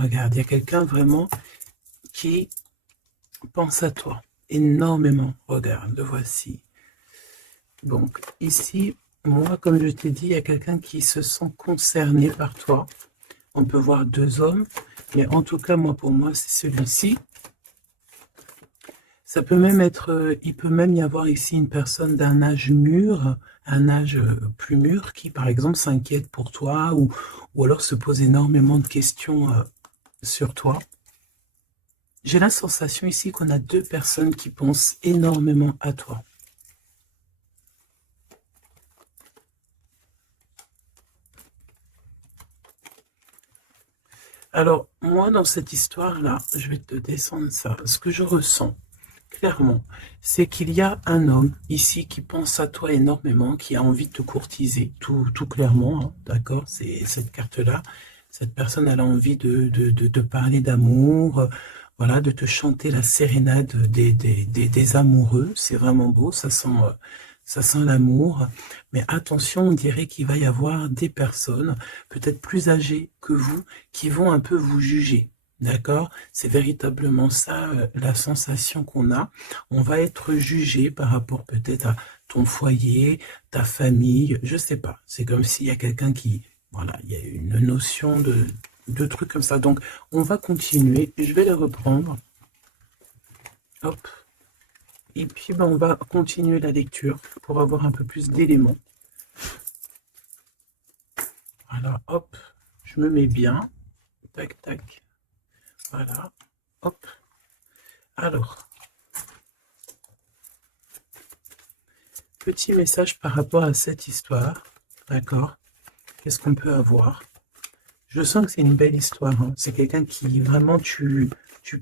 Regarde, il y a quelqu'un vraiment qui pense à toi énormément. Regarde, le voici. Donc, ici, moi, comme je t'ai dit, il y a quelqu'un qui se sent concerné par toi. On peut voir deux hommes, mais en tout cas, moi, pour moi, c'est celui-ci. Ça peut même être, il peut même y avoir ici une personne d'un âge mûr, un âge plus mûr, qui, par exemple, s'inquiète pour toi ou alors se pose énormément de questions sur toi. J'ai la sensation ici qu'on a deux personnes qui pensent énormément à toi. Alors, moi, dans cette histoire-là, je vais te descendre ça. Ce que je ressens, clairement, c'est qu'il y a un homme ici qui pense à toi énormément, qui a envie de te courtiser, tout clairement, hein, d'accord? C'est cette carte-là. Cette personne, elle a envie de parler d'amour, voilà, de te chanter la sérénade des amoureux. C'est vraiment beau, ça sent l'amour. Mais attention, on dirait qu'il va y avoir des personnes, peut-être plus âgées que vous, qui vont un peu vous juger. D'accord? C'est véritablement ça la sensation qu'on a. On va être jugé par rapport peut-être à ton foyer, ta famille, je sais pas. C'est comme s'il y a quelqu'un qui, voilà, il y a une notion de trucs comme ça. Donc, on va continuer. Je vais le reprendre. Hop. Et puis, ben, on va continuer la lecture pour avoir un peu plus d'éléments. Voilà, hop. Je me mets bien. Tac, tac. Voilà. Hop. Alors, petit message par rapport à cette histoire. D'accord? Qu'est-ce qu'on peut avoir? Je sens que c'est une belle histoire. Hein. C'est quelqu'un qui vraiment tu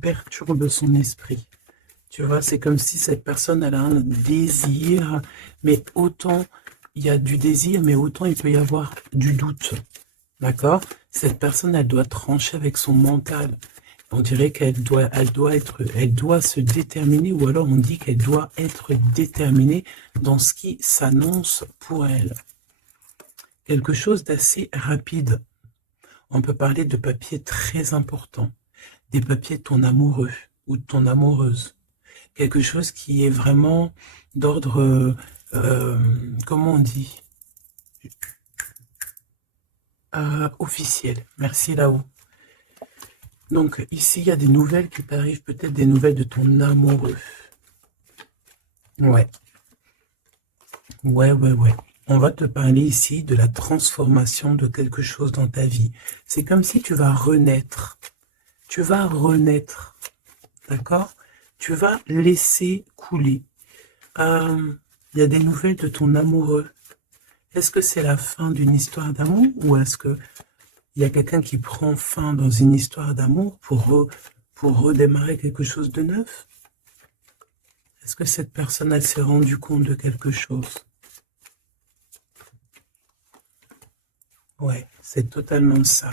perturbes son esprit. Tu vois, c'est comme si cette personne elle a un désir, mais autant il y a du désir, mais autant il peut y avoir du doute. D'accord? Cette personne, elle doit trancher avec son mental. On dirait elle doit se déterminer, ou alors on dit qu'elle doit être déterminée dans ce qui s'annonce pour elle. Quelque chose d'assez rapide. On peut parler de papiers très importants, des papiers de ton amoureux ou de ton amoureuse. Quelque chose qui est vraiment d'ordre, comment on dit, officiel. Merci là-haut. Donc ici, il y a des nouvelles qui t'arrivent, peut-être des nouvelles de ton amoureux. Ouais, ouais. On va te parler ici de la transformation de quelque chose dans ta vie. C'est comme si tu vas renaître. Tu vas renaître. D'accord? Tu vas laisser couler. Il y a des nouvelles de ton amoureux. Est-ce que c'est la fin d'une histoire d'amour ou est-ce que il y a quelqu'un qui prend fin dans une histoire d'amour pour redémarrer quelque chose de neuf? Est-ce que cette personne, elle s'est rendue compte de quelque chose? Ouais, c'est totalement ça.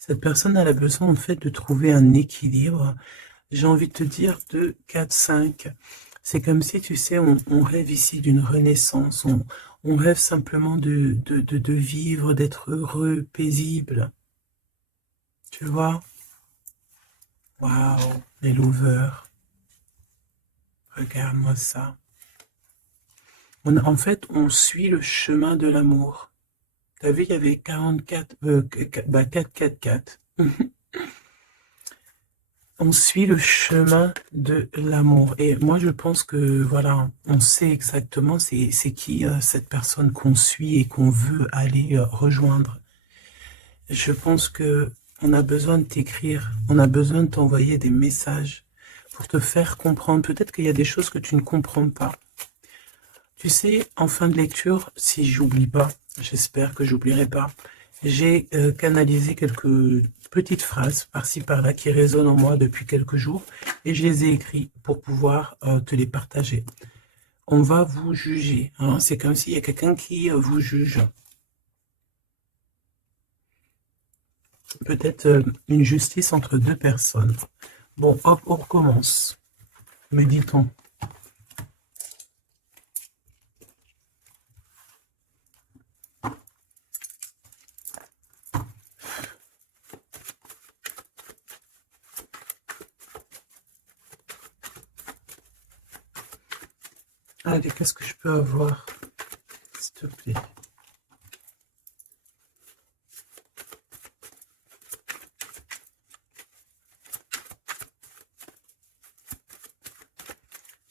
Cette personne, elle a besoin en fait de trouver un équilibre. J'ai envie de te dire de 4-5. C'est comme si, tu sais, on rêve ici d'une renaissance. On rêve simplement de vivre, d'être heureux, paisible. Tu vois? Waouh, les lovers. Regarde-moi ça. En fait, on suit le chemin de l'amour. T'as vu, il y avait 44, 4. On suit le chemin de l'amour. Et moi, je pense que, voilà, on sait exactement c'est qui cette personne qu'on suit et qu'on veut aller rejoindre. Je pense que on a besoin de t'écrire, on a besoin de t'envoyer des messages pour te faire comprendre. Peut-être qu'il y a des choses que tu ne comprends pas. Tu sais, en fin de lecture, si j'oublie pas, j'espère que j'oublierai pas, j'ai canalisé quelques petites phrases par-ci par-là qui résonnent en moi depuis quelques jours et je les ai écrites pour pouvoir te les partager. On va vous juger, hein, c'est comme s'il y a quelqu'un qui vous juge. Peut-être une justice entre deux personnes. Bon, hop, on recommence. Méditons. Allez, qu'est-ce que je peux avoir, s'il te plaît?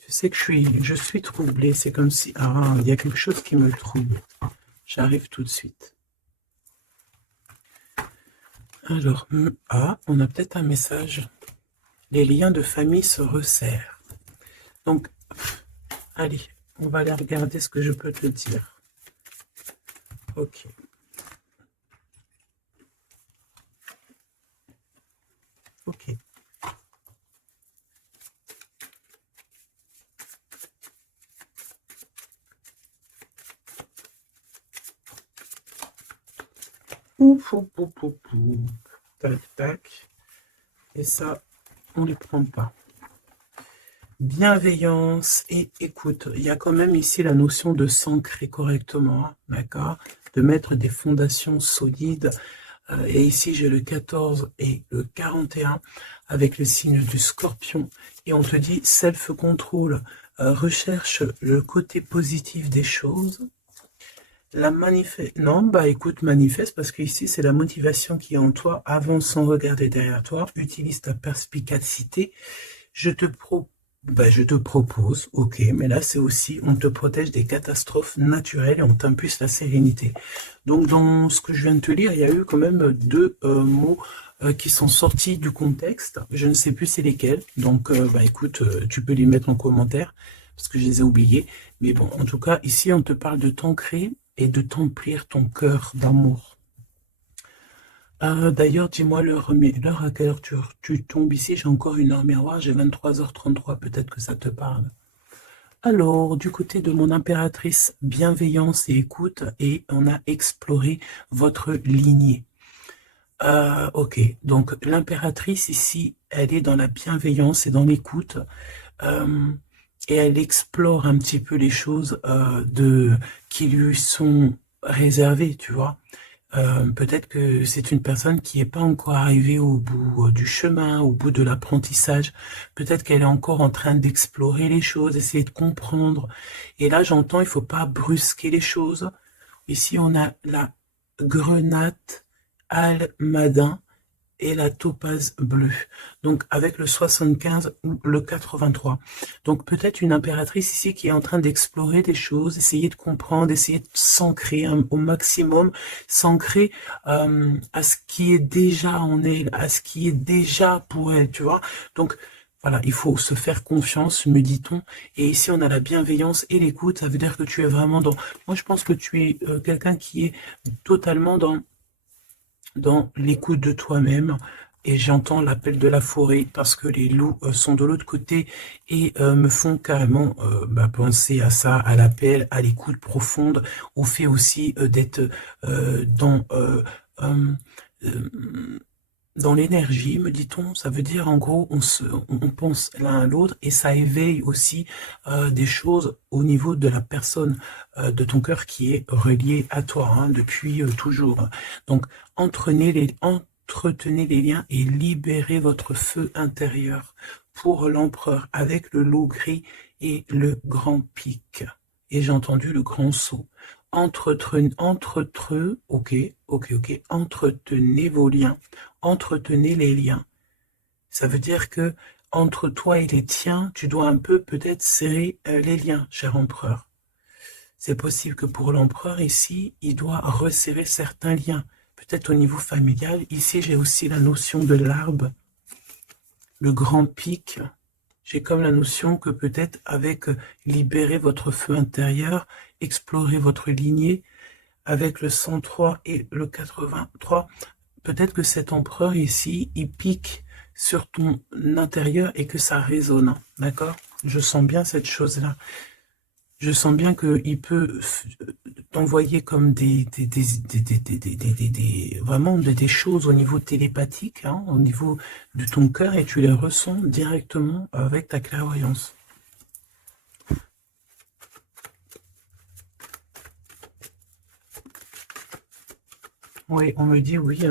Je sais que je suis troublée. C'est comme si... Ah, il y a quelque chose qui me trouble. J'arrive tout de suite. Alors, ah, on a peut-être un message. Les liens de famille se resserrent. Donc, allez, on va aller regarder ce que je peux te dire. Ok. Ok. Ouf, ouf, ouf, ouf, ouf. Tac, tac. Et ça, on ne les prend pas. Bienveillance et écoute. Il y a quand même ici la notion de s'ancrer correctement, d'accord? De mettre des fondations solides. Et ici, j'ai le 14 et le 41 avec le signe du scorpion. Et on te dit self-control, recherche le côté positif des choses. La manifeste. Non, bah écoute, manifeste, parce que ici, c'est la motivation qui est en toi. Avance sans regarder derrière toi. Utilise ta perspicacité. Je te propose, ok, mais là c'est aussi, on te protège des catastrophes naturelles et on t'impulse la sérénité. Donc dans ce que je viens de te lire, il y a eu quand même deux mots qui sont sortis du contexte. Je ne sais plus c'est lesquels, donc bah écoute, tu peux les mettre en commentaire, parce que je les ai oubliés. Mais bon, en tout cas, ici on te parle de t'ancrer et de t'emplir ton cœur d'amour. D'ailleurs, dis-moi l'heure à quelle heure tu tombes ici. J'ai encore une heure miroir, j'ai 23h33, peut-être que ça te parle. Alors, du côté de mon impératrice, bienveillance et écoute, et on a exploré votre lignée. Ok, donc l'impératrice ici, elle est dans la bienveillance et dans l'écoute, et elle explore un petit peu les choses qui lui sont réservées, tu vois. Peut-être que c'est une personne qui n'est pas encore arrivée au bout du chemin, au bout de l'apprentissage. Peut-être qu'elle est encore en train d'explorer les choses, essayer de comprendre. Et là, j'entends, il faut pas brusquer les choses. Ici, on a la grenate almadin et la topaze bleue. Donc avec le 75 ou le 83. Donc peut-être une impératrice ici qui est en train d'explorer des choses, essayer de comprendre, essayer de s'ancrer au maximum, s'ancrer à ce qui est déjà en elle, à ce qui est déjà pour elle, tu vois. Donc voilà, il faut se faire confiance, me dit-on. Et ici, on a la bienveillance et l'écoute. Ça veut dire que tu es vraiment dans... Moi, je pense que tu es quelqu'un qui est totalement dans l'écoute de toi-même. Et j'entends l'appel de la forêt parce que les loups sont de l'autre côté et me font carrément penser à ça, à l'appel, à l'écoute profonde, au fait aussi d'être euh, dans l'énergie, me dit-on. Ça veut dire en gros on pense l'un à l'autre et ça éveille aussi des choses au niveau de la personne de ton cœur qui est reliée à toi depuis toujours. Donc entretenez les liens et libérez votre feu intérieur pour l'empereur avec le loup gris et le grand pic. Et j'ai entendu le grand saut. Entretenez vos liens, entretenez les liens. Ça veut dire que entre toi et les tiens, tu dois un peu peut-être serrer les liens, cher empereur. C'est possible que pour l'empereur ici, il doit resserrer certains liens, peut-être au niveau familial. Ici, j'ai aussi la notion de l'arbre, le grand pic. J'ai comme la notion que peut-être avec libérer votre feu intérieur, explorer votre lignée, avec le 103 et le 83, peut-être que cet empereur ici, il pique sur ton intérieur et que ça résonne, d'accord? Je sens bien cette chose-là. Je sens bien qu'il peut t'envoyer comme vraiment des choses au niveau télépathique, au niveau de ton cœur, et tu les ressens directement avec ta clairvoyance. Oui, on me dit oui,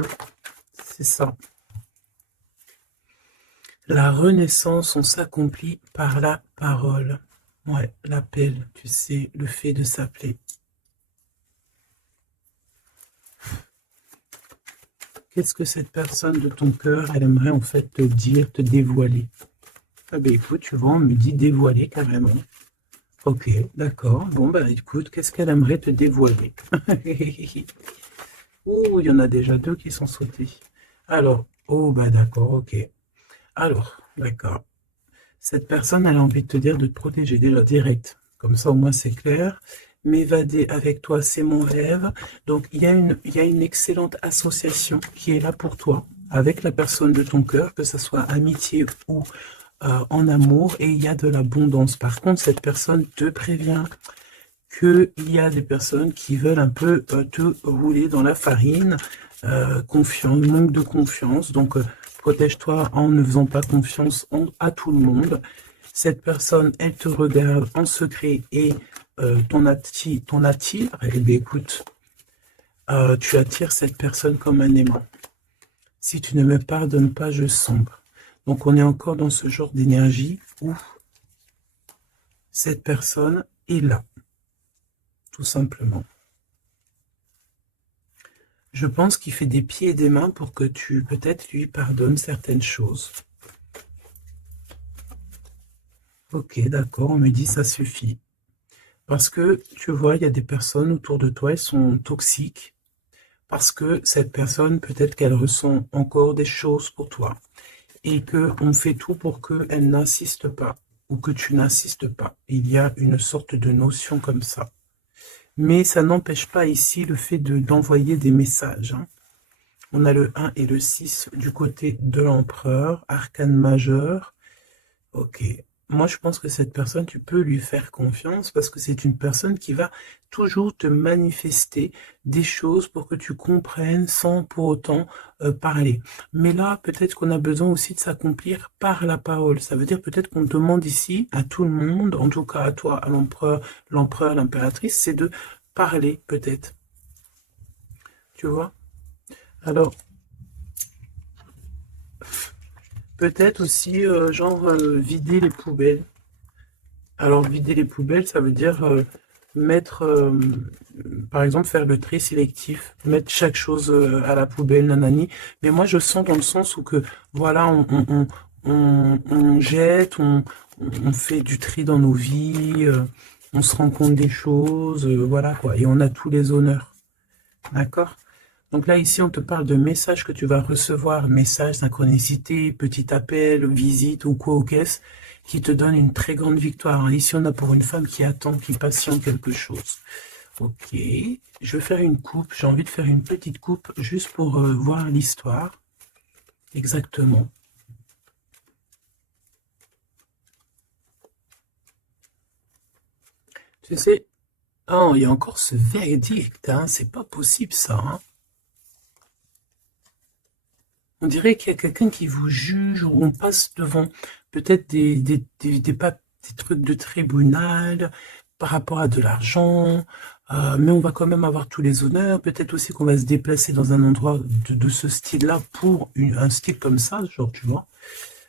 c'est ça. La renaissance, on s'accomplit par la parole. Ouais, l'appel, tu sais, le fait de s'appeler. Qu'est-ce que cette personne de ton cœur, elle aimerait en fait te dire, te dévoiler? Ah ben écoute, tu vois, on me dit dévoiler carrément. Ok, d'accord. Bon bah écoute, qu'est-ce qu'elle aimerait te dévoiler? Oh, il y en a déjà deux qui sont sautés. Alors, oh bah d'accord, ok. Alors, d'accord. Cette personne, elle a envie de te dire de te protéger déjà direct. Comme ça, au moins, c'est clair. M'évader avec toi, c'est mon rêve. Donc, il y a une excellente association qui est là pour toi, avec la personne de ton cœur, que ce soit amitié ou en amour, et il y a de l'abondance. Par contre, cette personne te prévient qu'il y a des personnes qui veulent un peu te rouler dans la farine, confiance, manque de confiance. Donc, protège-toi en ne faisant pas confiance à tout le monde. Cette personne, elle te regarde en secret et ton attire. Eh bien, écoute, tu attires cette personne comme un aimant. Si tu ne me pardonnes pas, je sombre. Donc, on est encore dans ce genre d'énergie où cette personne est là, tout simplement. Je pense qu'il fait des pieds et des mains pour que tu, peut-être, lui pardonnes certaines choses. Ok, d'accord, on me dit ça suffit. Parce que, tu vois, il y a des personnes autour de toi, elles sont toxiques. Parce que cette personne, peut-être qu'elle ressent encore des choses pour toi. Et qu'on fait tout pour qu'elle n'insiste pas. Ou que tu n'insistes pas. Il y a une sorte de notion comme ça. Mais ça n'empêche pas ici le fait d'envoyer des messages. Hein. On a le 1 et le 6 du côté de l'empereur, arcane majeur. Ok. Moi, je pense que cette personne, tu peux lui faire confiance parce que c'est une personne qui va toujours te manifester des choses pour que tu comprennes sans pour autant parler. Mais là, peut-être qu'on a besoin aussi de s'accomplir par la parole. Ça veut dire peut-être qu'on demande ici à tout le monde, en tout cas à toi, à l'empereur, l'impératrice, c'est de parler peut-être. Tu vois? Alors, peut-être aussi, genre, vider les poubelles. Alors, vider les poubelles, ça veut dire mettre, par exemple, faire le tri sélectif, mettre chaque chose à la poubelle, nanani. Mais moi, je sens dans le sens où que, voilà, on jette, on fait du tri dans nos vies, on se rend compte des choses, voilà quoi. Et on a tous les honneurs. D'accord? Donc là, ici, on te parle de messages que tu vas recevoir, messages, synchronicité, petit appel, visite ou quoi au caisse, qui te donne une très grande victoire. Ici, on a pour une femme qui attend, qui patiente quelque chose. Ok, je vais faire une coupe. J'ai envie de faire une petite coupe juste pour voir l'histoire. Exactement. Tu sais, oh, il y a encore ce verdict, hein, c'est pas possible ça, hein. On dirait qu'il y a quelqu'un qui vous juge, ou on passe devant peut-être des trucs de tribunal par rapport à de l'argent, mais on va quand même avoir tous les honneurs. Peut-être aussi qu'on va se déplacer dans un endroit de ce style-là pour un style comme ça, genre, tu vois.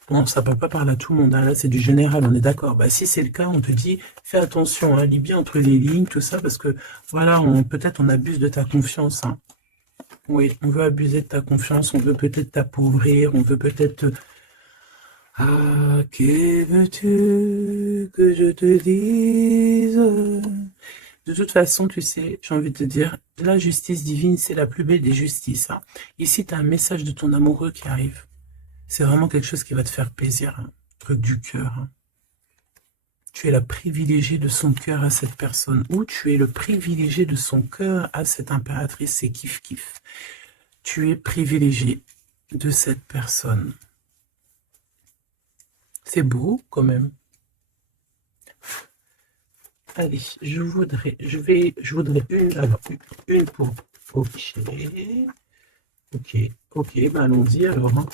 Bon, ça peut pas parler à tout le monde, hein. Là, c'est du général, on est d'accord. Bah, si c'est le cas, on te dit, fais attention, hein, lis bien entre les lignes, tout ça, parce que, voilà, peut-être on abuse de ta confiance, hein. Oui, on veut abuser de ta confiance, on veut peut-être t'appauvrir, on veut peut-être... Ah, que veux-tu que je te dise? De toute façon, tu sais, j'ai envie de te dire, la justice divine, c'est la plus belle des justices, hein. Ici, tu as un message de ton amoureux qui arrive. C'est vraiment quelque chose qui va te faire plaisir, hein. Truc du cœur, hein. Tu es la privilégiée de son cœur à cette personne, ou tu es le privilégié de son cœur à cette impératrice, c'est kiff-kiff. Tu es privilégié de cette personne. C'est beau quand même. Allez, je voudrais une pour. Ok, ok, ben allons-y alors, hein.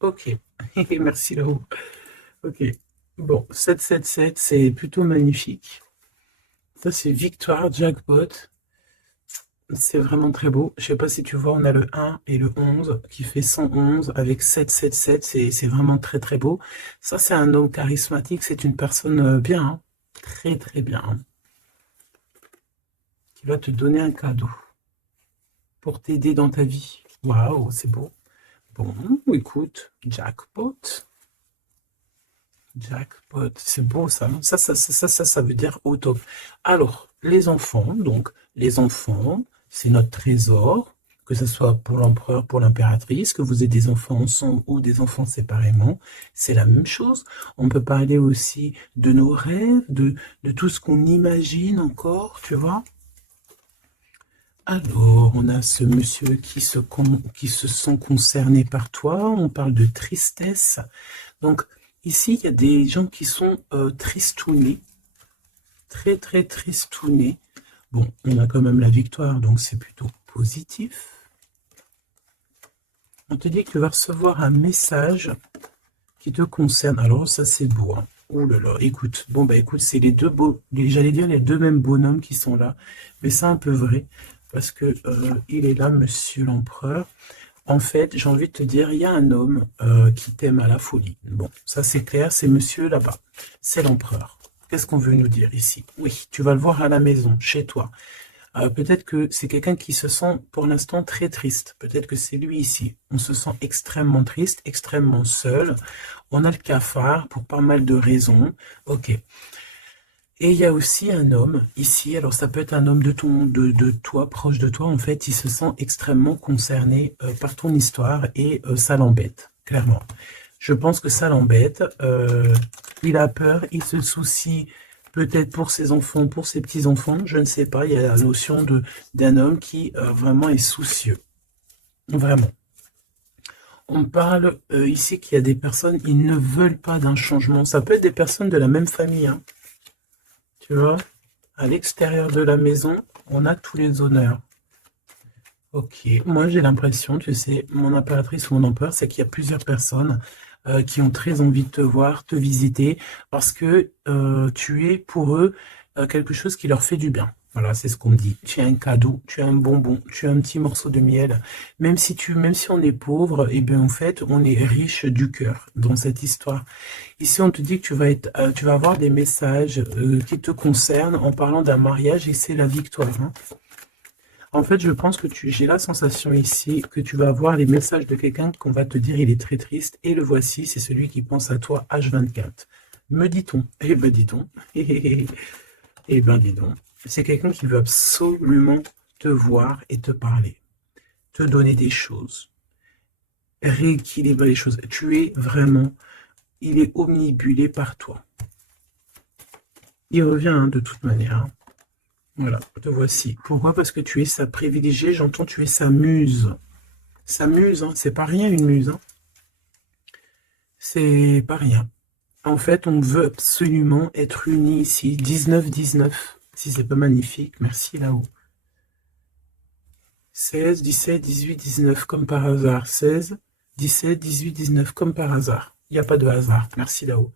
Ok, merci là-haut. Ok, bon, 777, c'est plutôt magnifique. Ça, c'est victoire, jackpot. c'est vraiment très beau. Je sais pas si tu vois, on a le 1 et le 11 qui fait 111 avec 777. C'est vraiment très très beau. Ça, c'est un homme charismatique. C'est une personne bien, hein. Très très bien, hein, qui va te donner un cadeau pour t'aider dans ta vie. Waouh, c'est beau. Bon, écoute, jackpot. Jackpot, c'est beau ça, non? Ça veut dire au top. Alors, les enfants, donc, les enfants, c'est notre trésor, que ce soit pour l'empereur, pour l'impératrice, que vous ayez des enfants ensemble ou des enfants séparément, c'est la même chose. On peut parler aussi de nos rêves, de tout ce qu'on imagine encore, tu vois. Alors, on a ce monsieur qui se sent concerné par toi, on parle de tristesse. Donc, ici, il y a des gens qui sont tristounés, très très tristounés. Bon, on a quand même la victoire, donc c'est plutôt positif. On te dit que tu vas recevoir un message qui te concerne. Alors, ça, c'est beau, hein. Oh là là, écoute. Bon, bah écoute, c'est les deux beaux, j'allais dire les deux mêmes bonhommes qui sont là. Mais c'est un peu vrai, parce que il est là, monsieur l'empereur. En fait, j'ai envie de te dire, il y a un homme qui t'aime à la folie. Bon, ça c'est clair, c'est monsieur là-bas. C'est l'empereur. Qu'est-ce qu'on veut nous dire ici? Oui, tu vas le voir à la maison, chez toi. Peut-être que c'est quelqu'un qui se sent pour l'instant très triste. Peut-être que c'est lui ici. On se sent extrêmement triste, extrêmement seul. On a le cafard pour pas mal de raisons. Ok. Et il y a aussi un homme ici, alors ça peut être un homme de toi, proche de toi, en fait, il se sent extrêmement concerné par ton histoire et ça l'embête, clairement. Je pense que ça l'embête, il a peur, il se soucie peut-être pour ses enfants, pour ses petits-enfants, je ne sais pas, il y a la notion d'un homme qui vraiment est soucieux, vraiment. On parle ici qu'il y a des personnes, ils ne veulent pas d'un changement, ça peut être des personnes de la même famille, hein. Tu vois, à l'extérieur de la maison, on a tous les honneurs. Ok, moi j'ai l'impression, tu sais, mon impératrice ou mon empereur, c'est qu'il y a plusieurs personnes qui ont très envie de te voir, te visiter, parce que tu es pour eux quelque chose qui leur fait du bien. Voilà, c'est ce qu'on me dit. Tu as un cadeau, tu as un bonbon, tu as un petit morceau de miel. Même si on est pauvre, et bien en fait, on est riche du cœur dans cette histoire. Ici, on te dit que tu vas avoir des messages qui te concernent en parlant d'un mariage et c'est la victoire, hein. En fait, je pense que j'ai la sensation ici que tu vas avoir les messages de quelqu'un qu'on va te dire il est très triste et le voici, c'est celui qui pense à toi H24. Me dit-on. Eh ben dis donc. Eh ben dis donc. C'est quelqu'un qui veut absolument te voir et te parler, te donner des choses, rééquilibrer les choses. Tu es vraiment, il est omnibulé par toi. Il revient hein, de toute manière, hein. Voilà, te voici. Pourquoi? Parce que tu es sa privilégiée, j'entends tu es sa muse. Sa muse, hein, c'est pas rien une muse, hein. C'est pas rien. En fait, on veut absolument être unis ici. 19-19. Si c'est pas magnifique, merci là-haut. 16, 17, 18, 19, comme par hasard. 16, 17, 18, 19, comme par hasard. Il n'y a pas de hasard. Merci là-haut.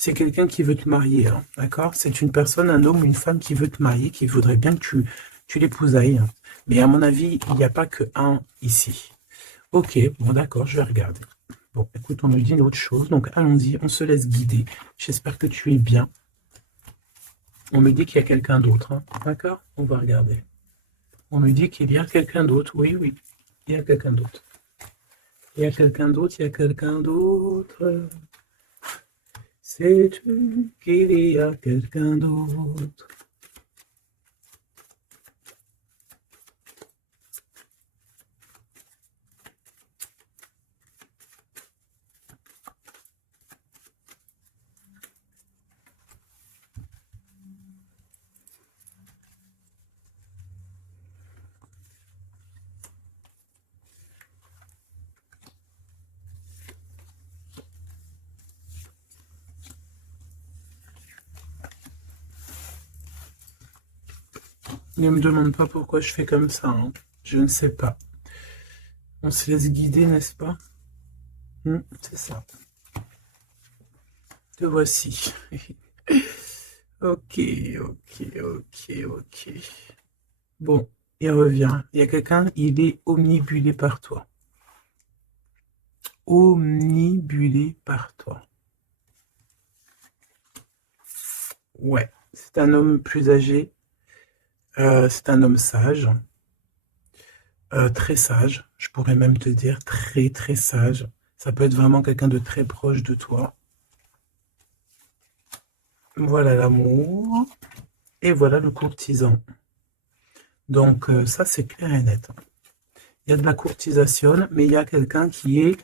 C'est quelqu'un qui veut te marier, hein, d'accord? C'est une personne, un homme ou une femme qui veut te marier, qui voudrait bien que tu l'épousailles, hein. Mais à mon avis, il n'y a pas que un ici. Ok, bon d'accord, je vais regarder. Bon, écoute, on me dit une autre chose, donc allons-y, on se laisse guider. J'espère que tu es bien. On me dit qu'il y a quelqu'un d'autre, hein, d'accord? On va regarder. On me dit qu'il y a quelqu'un d'autre, oui, oui, il y a quelqu'un d'autre. Il y a quelqu'un d'autre, il y a quelqu'un d'autre. Sais-tu qu'il y a quelqu'un d'autre? Ne me demande pas pourquoi je fais comme ça, hein. Je ne sais pas. On se laisse guider, n'est-ce pas? C'est ça. Te voici. Ok, ok, ok, ok. Bon. il revient. Il y a quelqu'un, il est omnibulé par toi. Omnibulé par toi. Ouais, c'est un homme plus âgé. C'est un homme sage. Très sage. Je pourrais même te dire très, très sage. Ça peut être vraiment quelqu'un de très proche de toi. Voilà l'amour. Et voilà le courtisan. Donc, ça, c'est clair et net. Il y a de la courtisation, mais il y a quelqu'un qui est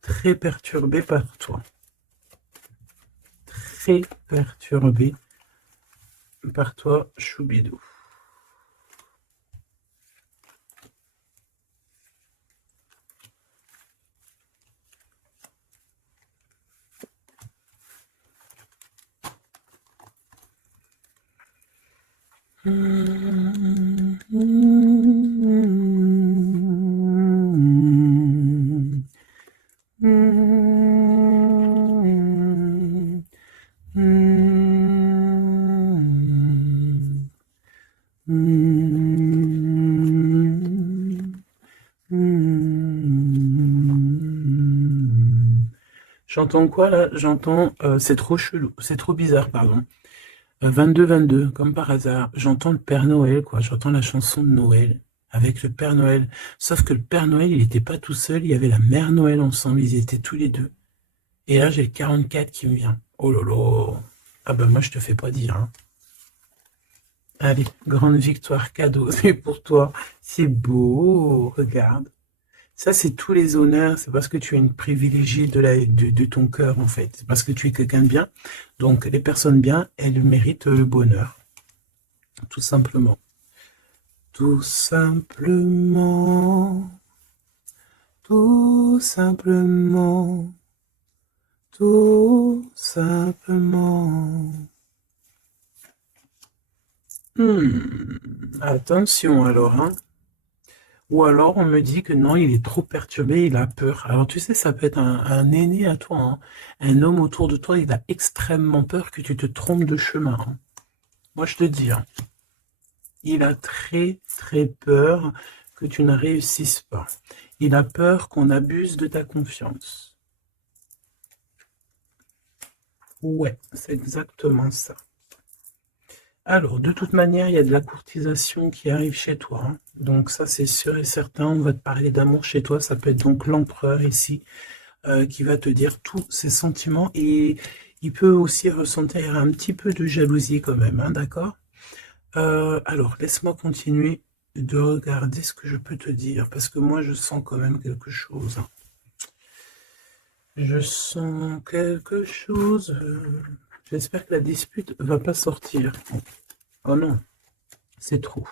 très perturbé par toi. Très perturbé par toi, Choubidou. J'entends quoi là? J'entends, c'est trop chelou, c'est trop bizarre, pardon. 22-22, comme par hasard. J'entends le Père Noël, quoi. J'entends la chanson de Noël avec le Père Noël. Sauf que le Père Noël, il n'était pas tout seul, il y avait la Mère Noël ensemble, ils étaient tous les deux. Et là, j'ai le 44 qui me vient. Oh là là. Ah ben moi, je te fais pas dire, hein. Allez, grande victoire cadeau, c'est pour toi. C'est beau, regarde. Ça, c'est tous les honneurs. C'est parce que tu es une privilégiée de ton cœur, en fait. C'est parce que tu es quelqu'un de bien. Donc, les personnes bien, elles méritent le bonheur. Tout simplement. Tout simplement. Tout simplement. Tout simplement. Attention alors, hein. Ou alors on me dit que non, il est trop perturbé, il a peur. Alors tu sais, ça peut être un aîné à toi, hein. Un homme autour de toi, il a extrêmement peur que tu te trompes de chemin, hein. Moi je te dis, hein, il a très très peur que tu ne réussisses pas. Il a peur qu'on abuse de ta confiance. Ouais, c'est exactement ça. Alors, de toute manière, il y a de la courtisation qui arrive chez toi, hein. Donc ça, c'est sûr et certain. On va te parler d'amour chez toi. Ça peut être donc l'empereur ici qui va te dire tous ses sentiments. Et il peut aussi ressentir un petit peu de jalousie quand même, hein, d'accord? Alors, laisse-moi continuer de regarder ce que je peux te dire. Parce que moi, je sens quand même quelque chose, hein. Je sens quelque chose. J'espère que la dispute va pas sortir. Oh non, c'est trop.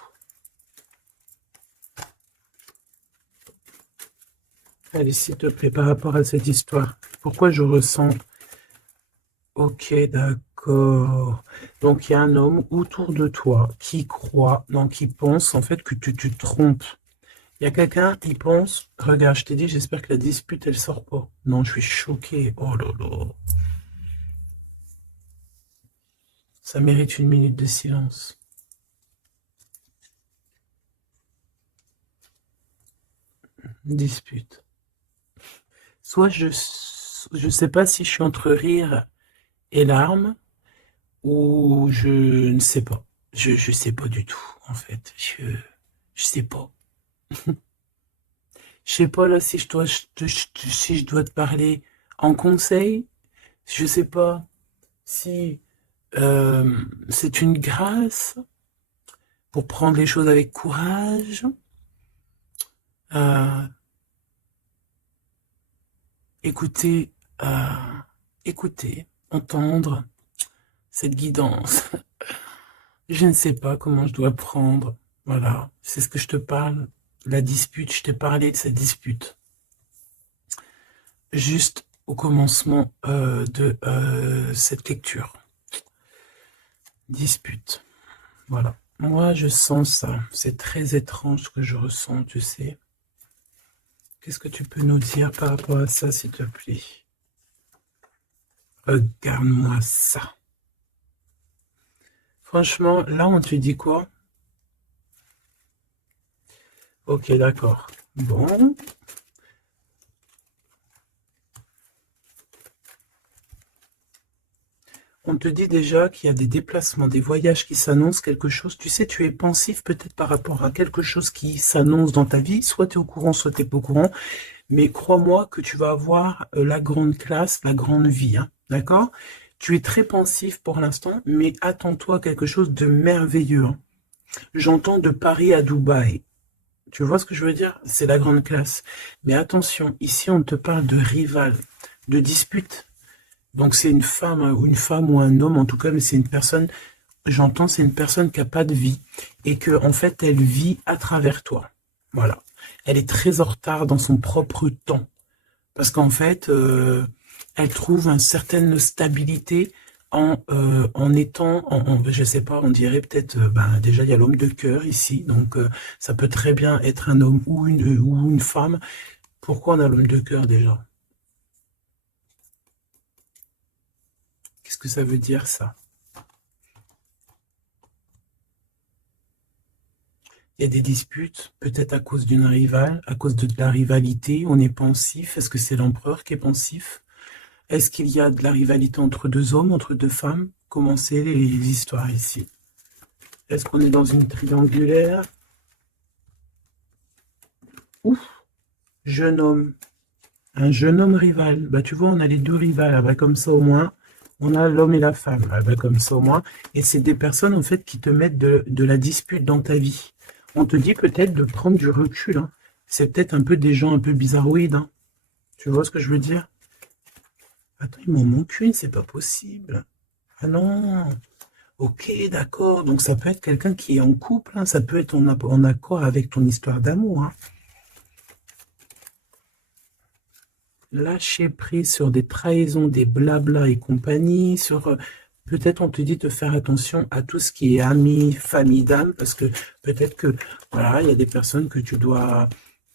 Allez, s'il te plaît, par rapport à cette histoire, pourquoi je ressens... Ok, d'accord. Donc, il y a un homme autour de toi qui croit, donc qui pense en fait que tu te trompes. Il y a quelqu'un qui pense, regarde, je t'ai dit, j'espère que la dispute, elle sort pas. Non, je suis choqué. Oh là là. Ça mérite une minute de silence. Dispute. Soit je sais pas si je suis entre rire et larmes, ou je ne sais pas. Je sais pas du tout, en fait. Je sais pas. Je sais pas là si si je dois te parler en conseil. Je sais pas si c'est une grâce pour prendre les choses avec courage. Euh, écouter, euh, écouter, entendre cette guidance. Je ne sais pas comment je dois prendre. Voilà, c'est ce que je te parle. La dispute, je t'ai parlé de cette dispute. Juste au commencement de cette lecture. Dispute. Voilà. Moi, je sens ça. C'est très étrange ce que je ressens, tu sais. Qu'est-ce que tu peux nous dire par rapport à ça, s'il te plaît? Regarde-moi ça. Franchement, là, on te dit quoi? Ok, d'accord. Bon. On te dit déjà qu'il y a des déplacements, des voyages qui s'annoncent, quelque chose. Tu sais, tu es pensif peut-être par rapport à quelque chose qui s'annonce dans ta vie. Soit tu es au courant, soit tu n'es pas au courant. Mais crois-moi que tu vas avoir la grande classe, la grande vie. Hein, d'accord? Tu es très pensif pour l'instant, mais attends-toi à quelque chose de merveilleux. Hein. J'entends de Paris à Dubaï. Tu vois ce que je veux dire? C'est la grande classe. Mais attention, ici on te parle de rival, de dispute. Donc c'est une femme ou un homme en tout cas, mais c'est une personne, j'entends, c'est une personne qui n'a pas de vie et que en fait elle vit à travers toi. Voilà. Elle est très en retard dans son propre temps parce qu'en fait elle trouve une certaine stabilité en étant, je sais pas, on dirait peut-être, ben, déjà il y a l'homme de cœur ici, donc ça peut très bien être un homme ou une femme. Pourquoi on a l'homme de cœur déjà? Qu'est-ce que ça veut dire ça? Il y a des disputes, peut-être à cause d'une rivale, à cause de la rivalité, on est pensif. Est-ce que c'est l'empereur qui est pensif? Est-ce qu'il y a de la rivalité entre deux hommes, entre deux femmes? Comment c'est les histoires ici? Est-ce qu'on est dans une triangulaire? Ouf, jeune homme. Un jeune homme rival. Bah, tu vois, on a les deux rivales. Ah, bah, comme ça, au moins, on a l'homme et la femme. Ah, bah, comme ça, au moins. Et c'est des personnes, en fait, qui te mettent de la dispute dans ta vie. On te dit peut-être de prendre du recul. Hein. C'est peut-être un peu des gens un peu bizarroïdes. Hein. Tu vois ce que je veux dire? Attends, il m'en manque une, c'est pas possible. Ah non. Ok, d'accord. Donc ça peut être quelqu'un qui est en couple. Hein. Ça peut être en accord avec ton histoire d'amour. Hein. Lâcher prise sur des trahisons, des blabla et compagnie, sur peut-être on te dit de faire attention à tout ce qui est amis, famille d'âme, parce que peut-être que voilà, il y a des personnes que tu dois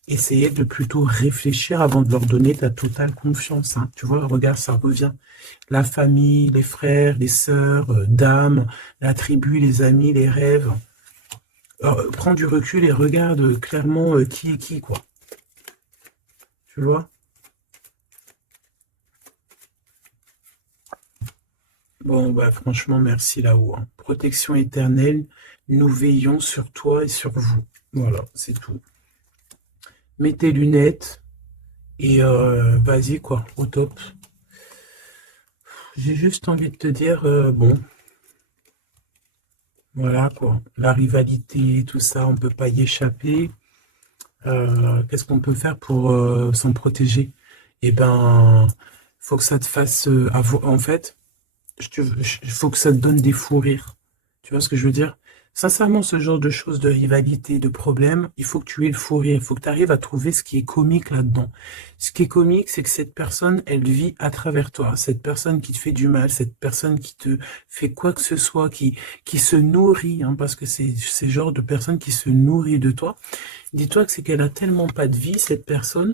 essayer de plutôt réfléchir avant de leur donner ta totale confiance. Hein. Tu vois, regarde, ça revient. La famille, les frères, les sœurs, d'âme, la tribu, les amis, les rêves. Alors, prends du recul et regarde clairement qui est qui, quoi. Tu vois? Bon, bah, franchement, merci là-haut. Hein. Protection éternelle, nous veillons sur toi et sur vous. Voilà, c'est tout. Mets tes lunettes et vas-y, quoi, au top. J'ai juste envie de te dire, bon, voilà, quoi. La rivalité, tout ça, on peut pas y échapper. Qu'est-ce qu'on peut faire pour s'en protéger? Eh ben, faut que ça te fasse en fait, il faut que ça te donne des fous rires. Tu vois ce que je veux dire? Sincèrement, ce genre de choses, de rivalité, de problèmes, il faut que tu aies le fou rire. Il faut que tu arrives à trouver ce qui est comique là-dedans. Ce qui est comique, c'est que cette personne, elle vit à travers toi. Cette personne qui te fait du mal, cette personne qui te fait quoi que ce soit, qui se nourrit, hein, parce que c'est le genre de personne qui se nourrit de toi. Dis-toi que c'est qu'elle a tellement pas de vie, cette personne,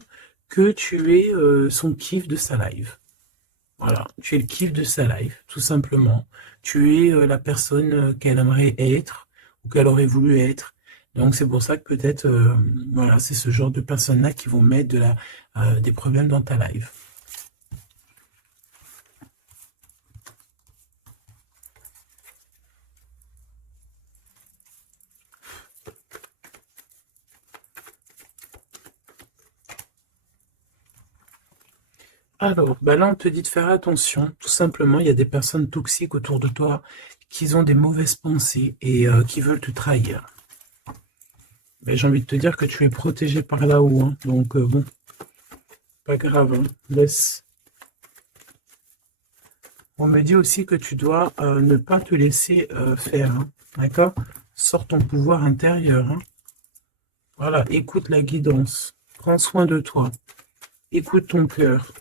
que tu es son kiff de sa life. Voilà, tu es le kiff de sa life, tout simplement. Tu es la personne qu'elle aimerait être ou qu'elle aurait voulu être. Donc c'est pour ça que peut-être, voilà, c'est ce genre de personnes-là qui vont mettre des problèmes dans ta life. Alors, bah là, on te dit de faire attention. Tout simplement, il y a des personnes toxiques autour de toi qui ont des mauvaises pensées et qui veulent te trahir. Mais j'ai envie de te dire que tu es protégé par là-haut. Hein. Donc, bon, pas grave. Hein. Laisse. On me dit aussi que tu dois ne pas te laisser faire. Hein. D'accord? Sors ton pouvoir intérieur. Hein. Voilà, écoute la guidance. Prends soin de toi. Écoute ton cœur.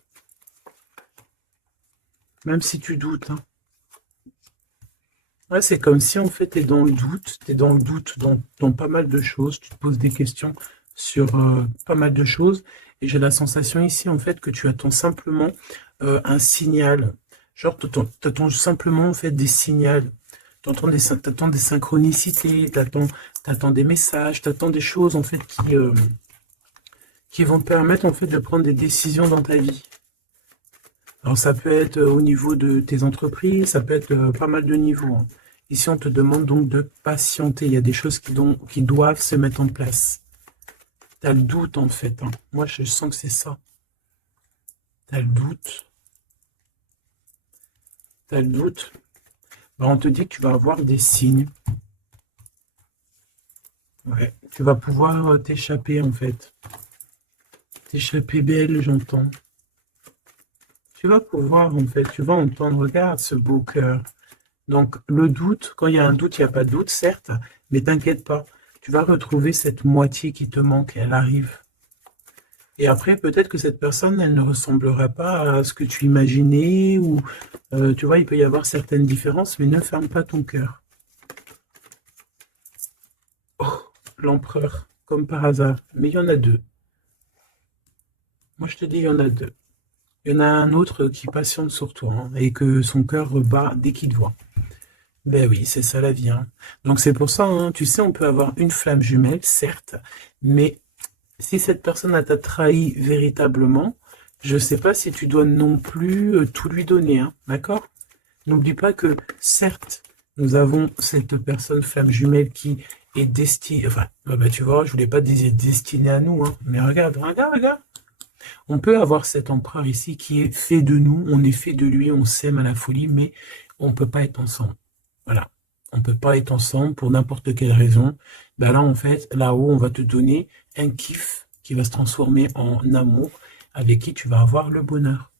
Même si tu doutes. Hein. Ouais, c'est comme si en fait tu es dans le doute. Tu es dans le doute dans pas mal de choses. Tu te poses des questions sur pas mal de choses. Et j'ai la sensation ici en fait que tu attends simplement un signal. Genre, tu attends simplement en fait des signaux T'attends des synchronicités, t'attends des messages, t'attends des choses en fait qui vont te permettre en fait de prendre des décisions dans ta vie. Alors ça peut être au niveau de tes entreprises, ça peut être pas mal de niveaux, hein. Ici on te demande donc de patienter, il y a des choses qui doivent se mettre en place. T'as le doute en fait, hein. Moi je sens que c'est ça. T'as le doute. T'as le doute. Ben, on te dit que tu vas avoir des signes. Ouais. Tu vas pouvoir t'échapper en fait. T'échapper belle, j'entends. Tu vas pouvoir en fait, tu vas entendre, regarde ce beau cœur. Donc le doute, quand il y a un doute, il n'y a pas de doute, certes, mais t'inquiète pas. Tu vas retrouver cette moitié qui te manque, elle arrive. Et après, peut-être que cette personne, elle ne ressemblera pas à ce que tu imaginais, ou tu vois, il peut y avoir certaines différences, mais ne ferme pas ton cœur. Oh, l'empereur, comme par hasard. Mais il y en a deux. Moi, je te dis, il y en a deux. Il y en a un autre qui patiente sur toi, hein, et que son cœur bat dès qu'il te voit. Ben oui, c'est ça la vie, hein. Donc c'est pour ça, hein, tu sais, on peut avoir une flamme jumelle, certes, mais si cette personne t'a trahi véritablement, je ne sais pas si tu dois non plus tout lui donner, hein, d'accord? N'oublie pas que, certes, nous avons cette personne flamme jumelle qui est destinée, enfin, tu vois, je voulais pas dire destinée à nous, hein, mais regarde, regarde, regarde. On peut avoir cet empereur ici qui est fait de nous, on est fait de lui, on s'aime à la folie, mais on ne peut pas être ensemble. Voilà. On ne peut pas être ensemble pour n'importe quelle raison. Ben là, en fait, là-haut, on va te donner un kiff qui va se transformer en amour avec qui tu vas avoir le bonheur.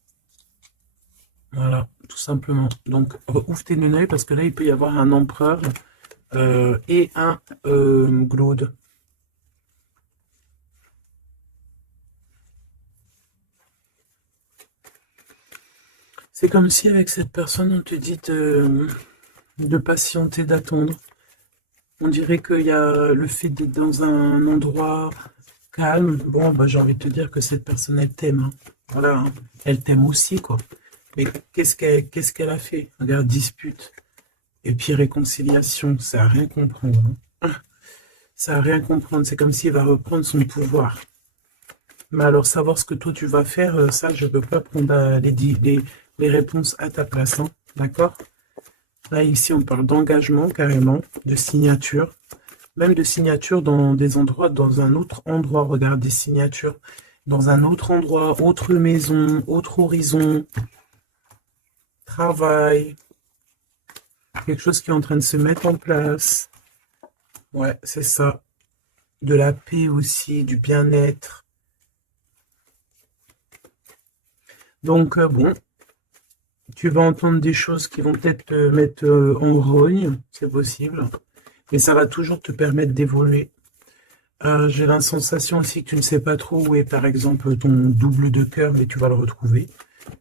Voilà, tout simplement. Donc, ouvre tes deux parce que là, il peut y avoir un empereur et un Glaude. C'est comme si avec cette personne, on te dit de patienter, d'attendre. On dirait qu'il y a le fait d'être dans un endroit calme. Bon, bah, j'ai envie de te dire que cette personne, elle t'aime, hein. Voilà, hein. Elle t'aime aussi, quoi. Mais qu'est-ce qu'elle a fait? Regarde, dispute. Et puis réconciliation, ça n'a rien comprendre, hein. Ça n'a rien comprendre. C'est comme s'il va reprendre son pouvoir. Mais alors, savoir ce que toi, tu vas faire, ça, je ne peux pas prendre les réponses à ta place, hein. D'accord? Là, ici, on parle d'engagement, carrément, de signature. Même de signature dans des endroits, dans un autre endroit. Regarde, des signatures. Dans un autre endroit, autre maison, autre horizon. Travail. Quelque chose qui est en train de se mettre en place. Ouais, c'est ça. De la paix aussi, du bien-être. Donc, bon, tu vas entendre des choses qui vont peut-être te mettre en rogne, c'est possible. Mais ça va toujours te permettre d'évoluer. J'ai la sensation aussi que tu ne sais pas trop où est, par exemple, ton double de cœur, mais tu vas le retrouver.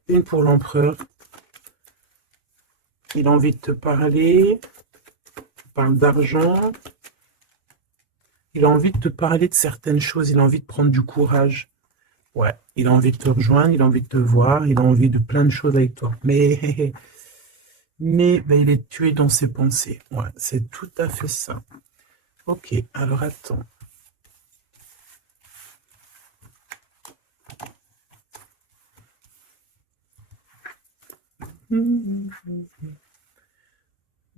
Une pour l'empereur. Il a envie de te parler. Il parle d'argent. Il a envie de te parler de certaines choses. Il a envie de prendre du courage. Ouais, il a envie de te rejoindre, il a envie de te voir, il a envie de plein de choses avec toi. Mais ben, il est tué dans ses pensées. Ouais, c'est tout à fait ça. Ok, alors attends.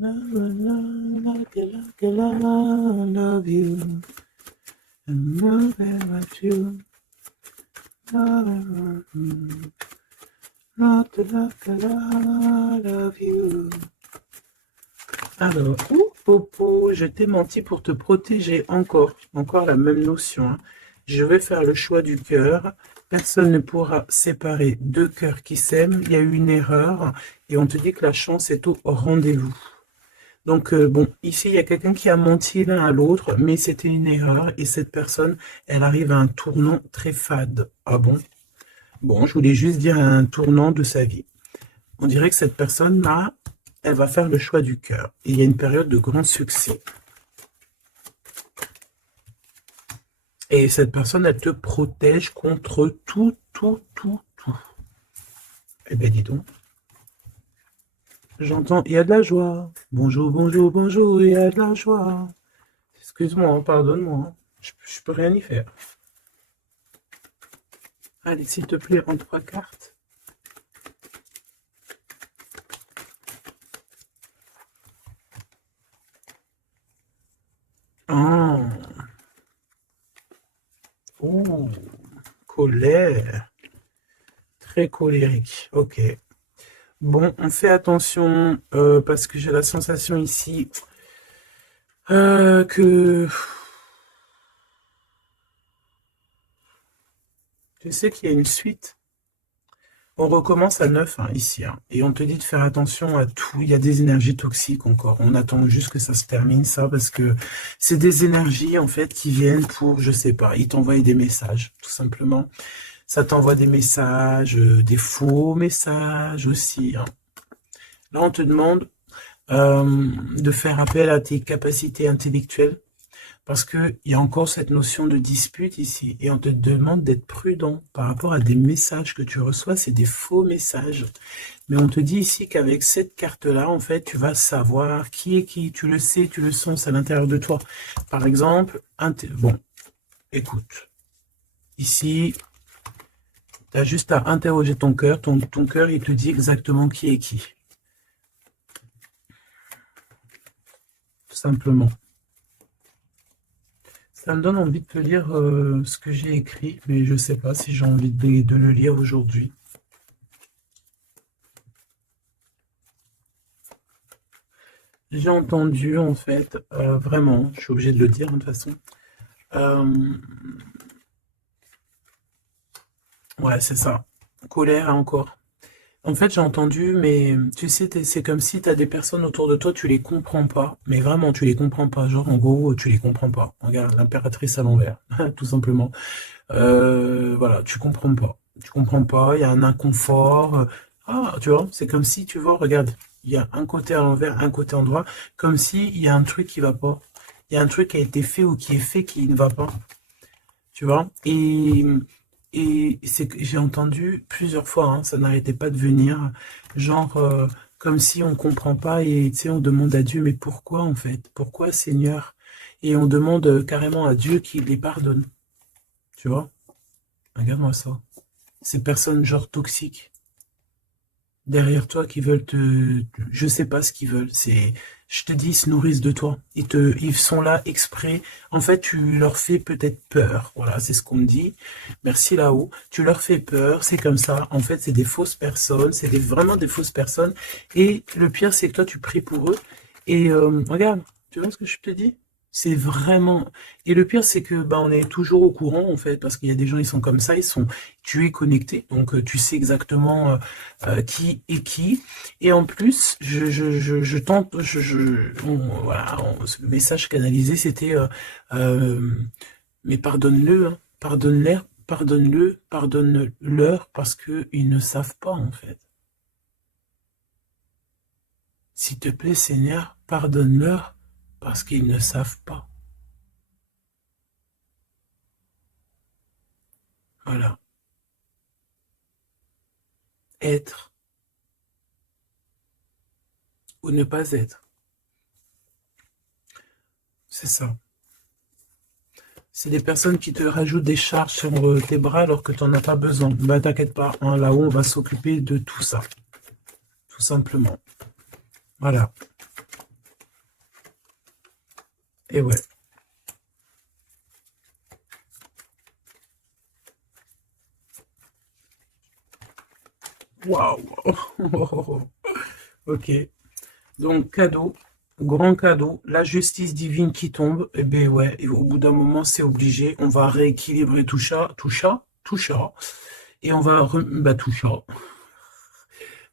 Love you. And nothing but you. Love you. Alors, Popo, je t'ai menti pour te protéger encore la même notion, hein. Je vais faire le choix du cœur. Personne ne pourra séparer deux cœurs qui s'aiment. Il y a eu une erreur et on te dit que la chance est au rendez-vous. Donc, bon, ici, il y a quelqu'un qui a menti l'un à l'autre, mais c'était une erreur et cette personne, elle arrive à un tournant très fade. Ah bon? Bon, je voulais juste dire un tournant de sa vie. On dirait que cette personne-là, elle va faire le choix du cœur. Et il y a une période de grand succès. Et cette personne, elle te protège contre tout. Eh bien, dis donc. J'entends, il y a de la joie. Bonjour, bonjour, bonjour, il y a de la joie. Excuse-moi, hein, pardonne-moi, hein. Je peux rien y faire. Allez, s'il te plaît, en 3 cartes. Ah, oh, colère. Très colérique. Ok. Bon, on fait attention parce que j'ai la sensation ici que je sais qu'il y a une suite. On recommence à 9 hein, ici, hein, et on te dit de faire attention à tout. Il y a des énergies toxiques encore. On attend juste que ça se termine, ça, parce que c'est des énergies en fait qui viennent pour, je sais pas, ils t'envoient des messages, tout simplement. Ça t'envoie des messages, des faux messages aussi, hein. Là, on te demande de faire appel à tes capacités intellectuelles parce qu'il y a encore cette notion de dispute ici et on te demande d'être prudent par rapport à des messages que tu reçois, c'est des faux messages. Mais on te dit ici qu'avec cette carte-là, en fait, tu vas savoir qui est qui, tu le sais, tu le sens, c'est à l'intérieur de toi. Par exemple, bon, écoute, ici, tu as juste à interroger ton cœur, ton cœur, il te dit exactement qui est qui. Tout simplement. Ça me donne envie de te lire ce que j'ai écrit, mais je ne sais pas si j'ai envie de le lire aujourd'hui. J'ai entendu, en fait, vraiment, je suis obligé de le dire de toute façon. Ouais, c'est ça. Colère encore. En fait, j'ai entendu, mais tu sais, c'est comme si tu as des personnes autour de toi, tu les comprends pas. Mais vraiment, tu les comprends pas. Genre, en gros, tu les comprends pas. Regarde, l'impératrice à l'envers, tout simplement. Voilà, tu comprends pas. Tu comprends pas, il y a un inconfort. Ah, tu vois, c'est comme si, tu vois, regarde, il y a un côté à l'envers, un côté en droit, comme si il y a un truc qui va pas. Il y a un truc qui a été fait ou qui est fait qui ne va pas. Tu vois? Et c'est que j'ai entendu plusieurs fois, hein, ça n'arrêtait pas de venir, genre comme si on comprend pas et tu sais, on demande à Dieu, mais pourquoi en fait? Pourquoi Seigneur? Et on demande carrément à Dieu qu'il les pardonne. Tu vois? Regarde-moi ça. Ces personnes genre toxiques derrière toi qui veulent je sais pas ce qu'ils veulent, je te dis, ils se nourrissent de toi, ils sont là exprès, en fait, tu leur fais peut-être peur, voilà, c'est ce qu'on me dit, merci là-haut, tu leur fais peur, c'est comme ça, en fait, c'est des fausses personnes, vraiment des fausses personnes, et le pire, c'est que toi, tu pries pour eux, et regarde, tu vois ce que je te dis? C'est vraiment... Et le pire, c'est que bah, on est toujours au courant, en fait, parce qu'il y a des gens, ils sont comme ça, tu es connecté, donc tu sais exactement qui est qui. Et en plus, je tente, voilà, le message canalisé, c'était mais pardonne-le, hein, pardonne-leur, parce qu'ils ne savent pas, en fait. S'il te plaît, Seigneur, pardonne-leur, parce qu'ils ne savent pas. Voilà. Être ou ne pas être. C'est ça. C'est des personnes qui te rajoutent des charges sur tes bras alors que tu n'en as pas besoin. Bah t'inquiète pas, hein, là-haut on va s'occuper de tout ça. Tout simplement. Voilà. Et ouais. Waouh. Ok. Donc cadeau. Grand cadeau, la justice divine qui tombe, et ben ouais, et au bout d'un moment c'est obligé, on va rééquilibrer tout ça, et on va, tout ça,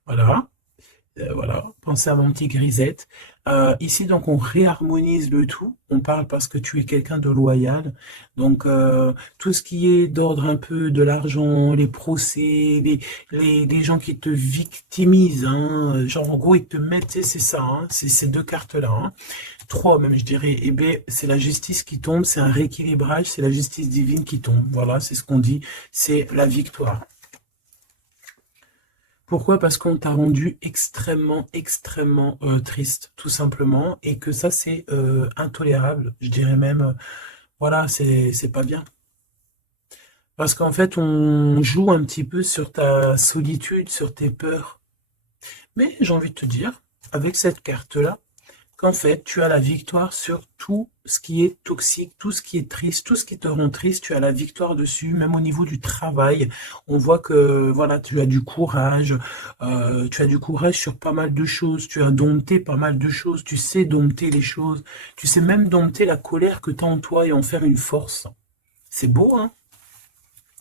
voilà. Voilà, pensez à mon petit grisette. Ici, donc, on réharmonise le tout. On parle parce que tu es quelqu'un de loyal. Donc, tout ce qui est d'ordre un peu de l'argent, les procès, les gens qui te victimisent, hein, genre, en gros, ils te mettent, tu sais, c'est ça, hein, c'est ces deux cartes-là, hein, trois même, je dirais. Eh bien, c'est la justice qui tombe, c'est un rééquilibrage, c'est la justice divine qui tombe. Voilà, c'est ce qu'on dit, c'est la victoire. Pourquoi? Parce qu'on t'a rendu extrêmement, extrêmement triste, tout simplement, et que ça, c'est intolérable. Je dirais même, voilà, c'est pas bien. Parce qu'en fait, on joue un petit peu sur ta solitude, sur tes peurs. Mais j'ai envie de te dire, avec cette carte-là, qu'en fait, tu as la victoire sur tout ce qui est toxique, tout ce qui est triste, tout ce qui te rend triste, tu as la victoire dessus, même au niveau du travail. On voit que, voilà, tu as du courage sur pas mal de choses, tu as dompté pas mal de choses, tu sais dompter les choses, tu sais même dompter la colère que tu as en toi et en faire une force. C'est beau, hein?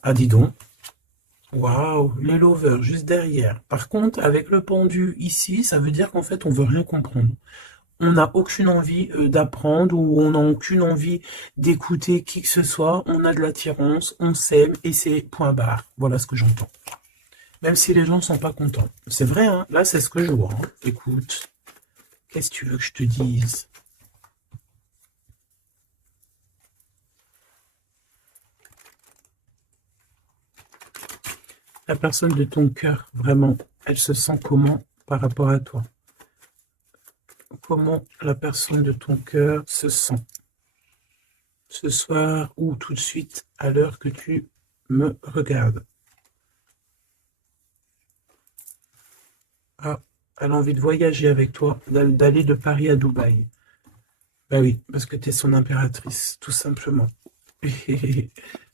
Ah, dis donc. Waouh, les lovers juste derrière. Par contre, avec le pendu ici, ça veut dire qu'en fait, on veut rien comprendre. On n'a aucune envie d'apprendre ou on n'a aucune envie d'écouter qui que ce soit. On a de l'attirance, on s'aime et c'est point barre. Voilà ce que j'entends. Même si les gens ne sont pas contents. C'est vrai, hein. Là, c'est ce que je vois, hein. Écoute, qu'est-ce que tu veux que je te dise? La personne de ton cœur, vraiment, elle se sent comment par rapport à toi? Comment la personne de ton cœur se sent ce soir ou tout de suite à l'heure que tu me regardes? Ah, elle a envie de voyager avec toi, d'aller de Paris à Dubaï. Bah oui, parce que tu es son impératrice, tout simplement.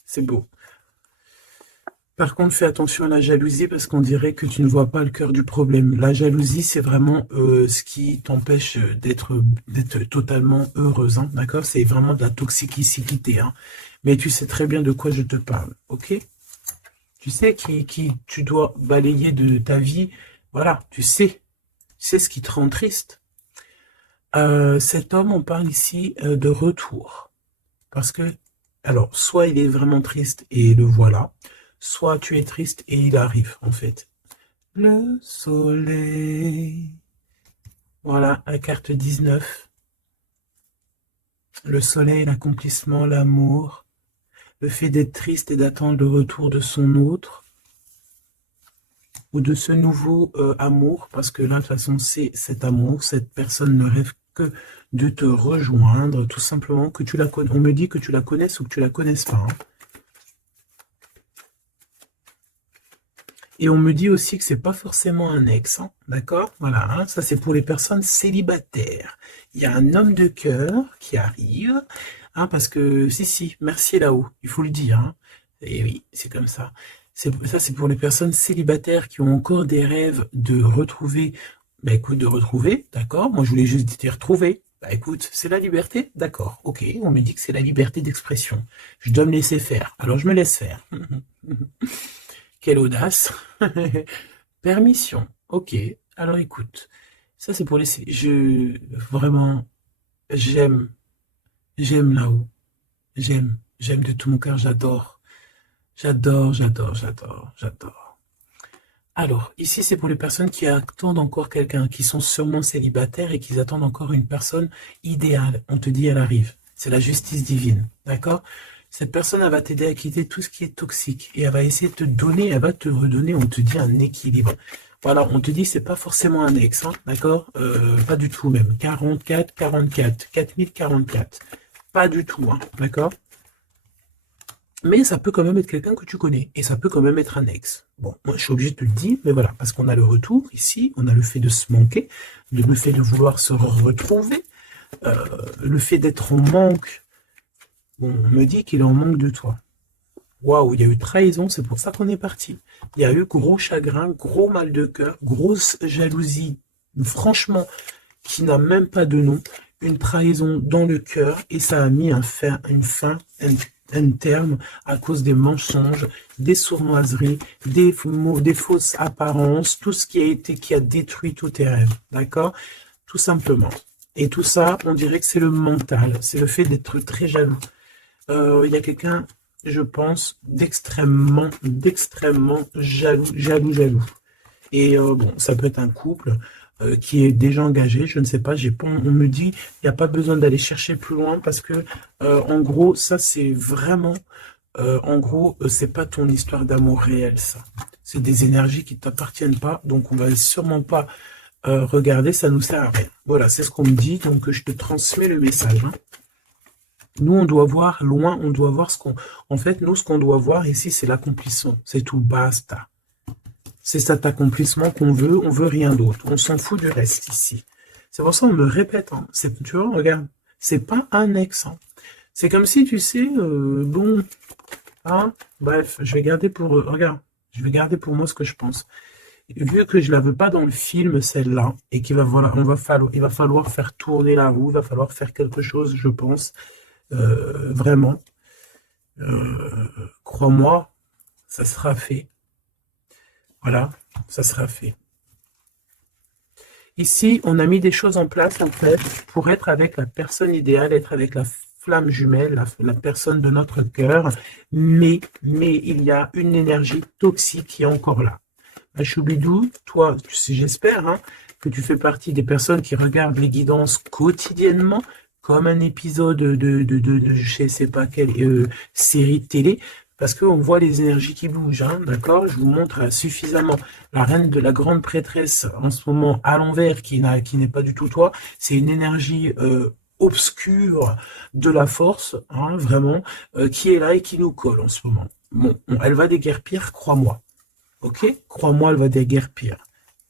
C'est beau. Par contre, fais attention à la jalousie parce qu'on dirait que tu ne vois pas le cœur du problème. La jalousie, c'est vraiment ce qui t'empêche d'être totalement heureuse, hein, d'accord? C'est vraiment de la toxicité, hein. Mais tu sais très bien de quoi je te parle, ok? Tu sais qui tu dois balayer de ta vie. Voilà, tu sais. C'est ce qui te rend triste. Cet homme, on parle ici de retour. Parce que, alors, soit il est vraiment triste et le voilà, soit tu es triste et il arrive, en fait. Le soleil. Voilà, la carte 19. Le soleil, l'accomplissement, l'amour. Le fait d'être triste et d'attendre le retour de son autre. Ou de ce nouveau amour. Parce que là, de toute façon, c'est cet amour. Cette personne ne rêve que de te rejoindre. Tout simplement que tu la connais. On me dit que tu la connaisses ou que tu la connaisses pas, hein. Et on me dit aussi que c'est pas forcément un ex, hein, d'accord? Voilà, hein, ça c'est pour les personnes célibataires. Il y a un homme de cœur qui arrive, hein, parce que, si, merci là-haut, il faut le dire, hein. Et oui, c'est comme ça. Ça, c'est pour les personnes célibataires qui ont encore des rêves de retrouver, bah écoute, de retrouver, d'accord? Moi, je voulais juste dire retrouver. Bah écoute, c'est la liberté, d'accord, ok, on me dit que c'est la liberté d'expression. Je dois me laisser faire, alors je me laisse faire. Quelle audace. Permission. Ok. Alors écoute, ça c'est pour laisser. Vraiment, j'aime, j'aime là-haut. J'aime de tout mon cœur. J'adore. J'adore. Alors, ici c'est pour les personnes qui attendent encore quelqu'un, qui sont sûrement célibataires et qui attendent encore une personne idéale. On te dit elle arrive. C'est la justice divine. D'accord? Cette personne, elle va t'aider à quitter tout ce qui est toxique et elle va essayer de te donner, elle va te redonner, on te dit un équilibre. Voilà, on te dit c'est pas forcément un ex, hein, d'accord? Pas du tout même. 44, 4044. Pas du tout, hein, d'accord? Mais ça peut quand même être quelqu'un que tu connais et ça peut quand même être un ex. Bon, moi je suis obligé de te le dire, mais voilà, parce qu'on a le retour ici, on a le fait de se manquer, le fait de vouloir se retrouver, le fait d'être en manque. Bon, on me dit qu'il est en manque de toi. Waouh, il y a eu trahison, c'est pour ça qu'on est parti. Il y a eu gros chagrin, gros mal de cœur, grosse jalousie, franchement, qui n'a même pas de nom, une trahison dans le cœur, et ça a mis un terme à cause des mensonges, des sournoiseries, des fausses apparences, tout ce qui a détruit tous tes rêves, d'accord? Tout simplement. Et tout ça, on dirait que c'est le mental, c'est le fait d'être très jaloux. Il y a quelqu'un, je pense, d'extrêmement jaloux. Et bon, ça peut être un couple qui est déjà engagé, je ne sais pas, on me dit, il n'y a pas besoin d'aller chercher plus loin parce que, en gros, ça c'est vraiment, en gros, c'est pas ton histoire d'amour réel, ça. C'est des énergies qui ne t'appartiennent pas, donc on va sûrement pas regarder, ça nous sert à rien. Voilà, c'est ce qu'on me dit, donc je te transmets le message. Hein. Nous, on doit voir loin, on doit voir ce qu'on... En fait, nous, ce qu'on doit voir ici, c'est l'accomplissement. C'est tout, basta. C'est cet accomplissement qu'on veut, on veut rien d'autre. On s'en fout du reste ici. C'est pour ça qu'on me répète. Hein. Tu vois, regarde, c'est pas un ex. Hein. C'est comme si, tu sais, bon... Hein, bref, je vais garder pour... regarde, je vais garder pour moi ce que je pense. Vu que je la veux pas dans le film, celle-là, et qu'il va, voilà, il va falloir faire tourner la roue, il va falloir faire quelque chose, je pense, vraiment. Crois-moi, ça sera fait. Voilà, ça sera fait. Ici, on a mis des choses en place, en fait, pour être avec la personne idéale, être avec la flamme jumelle, la personne de notre cœur, mais il y a une énergie toxique qui est encore là. Choubidou, toi, tu sais, j'espère hein, que tu fais partie des personnes qui regardent les guidances quotidiennement, comme un épisode de je sais pas quelle série de télé, parce qu'on voit les énergies qui bougent, hein, d'accord? Je vous montre suffisamment la reine de la grande prêtresse en ce moment à l'envers, qui n'est pas du tout toi. C'est une énergie obscure de la force, hein, vraiment, qui est là et qui nous colle en ce moment. Bon, elle va déguerpir, crois-moi. Ok? Crois-moi, elle va déguerpir.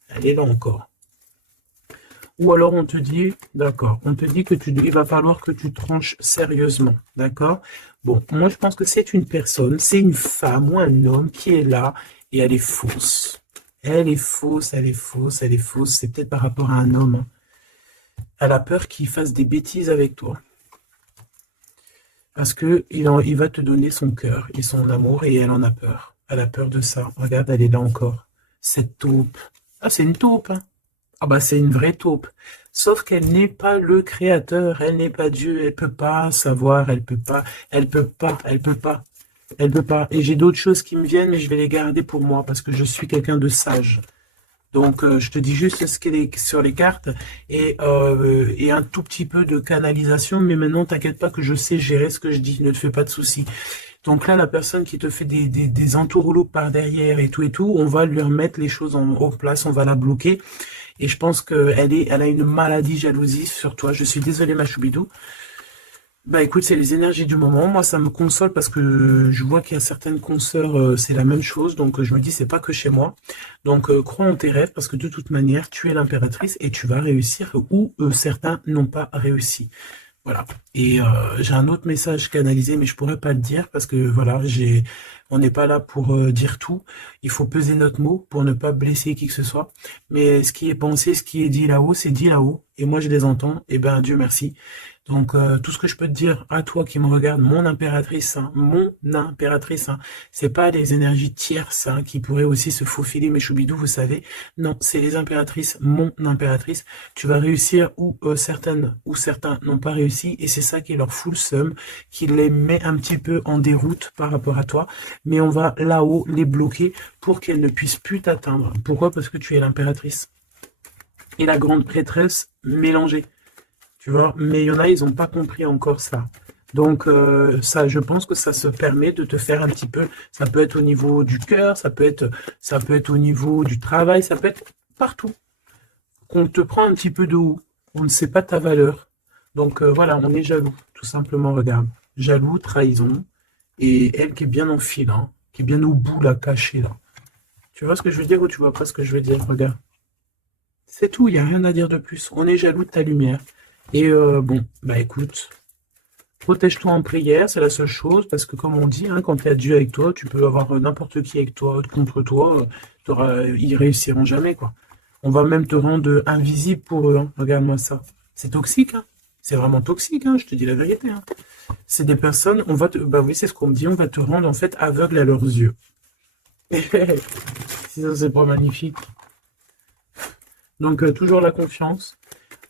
Elle est là encore. Ou alors on te dit, d'accord, on te dit que il va falloir que tu tranches sérieusement, d'accord? Bon, moi je pense que c'est une personne, c'est une femme ou un homme qui est là et elle est fausse. Elle est fausse, elle est fausse, elle est fausse. C'est peut-être par rapport à un homme. Hein. Elle a peur qu'il fasse des bêtises avec toi. Parce que il va te donner son cœur et son amour et elle en a peur. Elle a peur de ça. Regarde, elle est là encore. Cette taupe. Ah, c'est une taupe, hein. Ah bah c'est une vraie taupe. Sauf qu'elle n'est pas le créateur, elle n'est pas Dieu, elle peut pas savoir, elle peut pas, elle peut pas, elle peut pas, elle peut pas. Et j'ai d'autres choses qui me viennent, mais je vais les garder pour moi parce que je suis quelqu'un de sage. Donc je te dis juste ce qu'il est sur les cartes et un tout petit peu de canalisation, mais maintenant t'inquiète pas que je sais gérer ce que je dis, ne te fais pas de soucis. Donc là, la personne qui te fait des entourloupes par derrière et tout, on va lui remettre les choses en place, on va la bloquer. Et je pense elle a une maladie jalousie sur toi. Je suis désolé, ma choubidou. Bah écoute, c'est les énergies du moment. Moi, ça me console parce que je vois qu'il y a certaines consoeurs, c'est la même chose. Donc je me dis, c'est pas que chez moi. Donc crois en tes rêves parce que de toute manière, tu es l'impératrice et tu vas réussir où certains n'ont pas réussi. Voilà. Et j'ai un autre message canalisé, mais je pourrais pas le dire parce que voilà, on n'est pas là pour dire tout. Il faut peser notre mot pour ne pas blesser qui que ce soit. Mais ce qui est pensé, ce qui est dit là-haut, c'est dit là-haut. Et moi, je les entends. Et ben, Dieu merci. Donc, tout ce que je peux te dire à toi qui me regarde, mon impératrice, hein, c'est pas les énergies tierces hein, qui pourraient aussi se faufiler, mes choubidous, vous savez. Non, c'est les impératrices, mon impératrice. Tu vas réussir où certaines ou certains n'ont pas réussi, et c'est ça qui leur fout le seum, qui les met un petit peu en déroute par rapport à toi. Mais on va là-haut les bloquer pour qu'elles ne puissent plus t'atteindre. Pourquoi? Parce que tu es l'impératrice. Et la grande prêtresse mélangée. Tu vois, mais il y en a, ils n'ont pas compris encore ça. Donc, ça, je pense que ça se permet de te faire un petit peu, ça peut être au niveau du cœur, ça peut être au niveau du travail, ça peut être partout. Qu'on te prend un petit peu de haut, on ne sait pas ta valeur. Donc, voilà, on est jaloux, tout simplement, regarde. Jaloux, trahison, et elle qui est bien en fil, hein, qui est bien au bout, là, cachée, là. Tu vois ce que je veux dire ou tu vois pas ce que je veux dire? Regarde. C'est tout, il n'y a rien à dire de plus. On est jaloux de ta lumière. Et bon, bah écoute, protège-toi en prière, c'est la seule chose, parce que comme on dit, hein, quand tu as Dieu avec toi, tu peux avoir n'importe qui avec toi, contre toi, ils réussiront jamais, quoi. On va même te rendre invisible pour eux, hein. Regarde-moi ça. C'est toxique, hein. C'est vraiment toxique, hein, je te dis la vérité. Hein. C'est des personnes, bah oui, c'est ce qu'on me dit, on va te rendre en fait aveugle à leurs yeux. Si ça, c'est pas magnifique. Donc, toujours la confiance.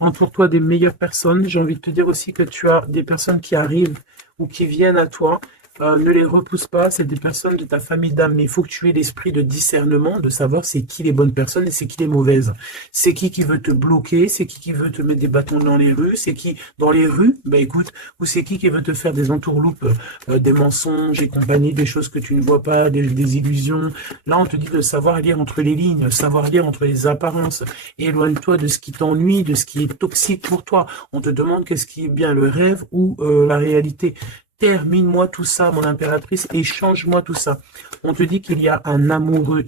Entoure-toi des meilleures personnes. J'ai envie de te dire aussi que tu as des personnes qui arrivent ou qui viennent à toi Ne les repousse pas, c'est des personnes de ta famille d'âme, mais il faut que tu aies l'esprit de discernement, de savoir c'est qui les bonnes personnes et c'est qui les mauvaises. C'est qui veut te bloquer, c'est qui veut te mettre des bâtons dans les rues, c'est qui dans les rues, bah écoute, ou c'est qui veut te faire des entourloupes, des mensonges et compagnie, des choses que tu ne vois pas, des illusions. Là, on te dit de savoir lire entre les lignes, savoir lire entre les apparences. Éloigne-toi de ce qui t'ennuie, de ce qui est toxique pour toi. On te demande qu'est-ce qui est bien, le rêve ou la réalité. Termine-moi tout ça, mon impératrice, et change-moi tout ça. On te dit qu'il y a un amoureux,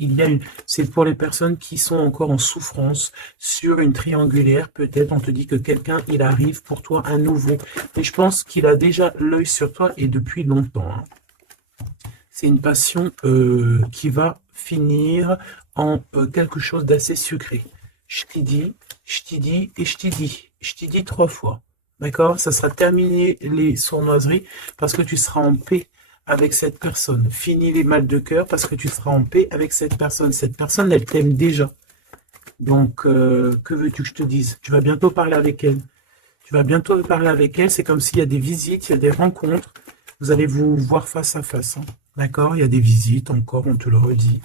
c'est pour les personnes qui sont encore en souffrance, sur une triangulaire, peut-être, on te dit que quelqu'un, il arrive pour toi, un nouveau. Et je pense qu'il a déjà l'œil sur toi, et depuis longtemps. Hein. C'est une passion qui va finir en quelque chose d'assez sucré. Je t'ai dit, je t'ai dit, et je t'ai dit. Je t'ai dit 3 fois. D'accord? Ça sera terminé les sournoiseries parce que tu seras en paix avec cette personne. Fini les mal de cœur parce que tu seras en paix avec cette personne. Cette personne, elle t'aime déjà. Donc, que veux-tu que je te dise? Tu vas bientôt parler avec elle. Tu vas bientôt parler avec elle. C'est comme s'il y a des visites, il y a des rencontres. Vous allez vous voir face à face. Hein. D'accord? Il y a des visites encore, on te le redit.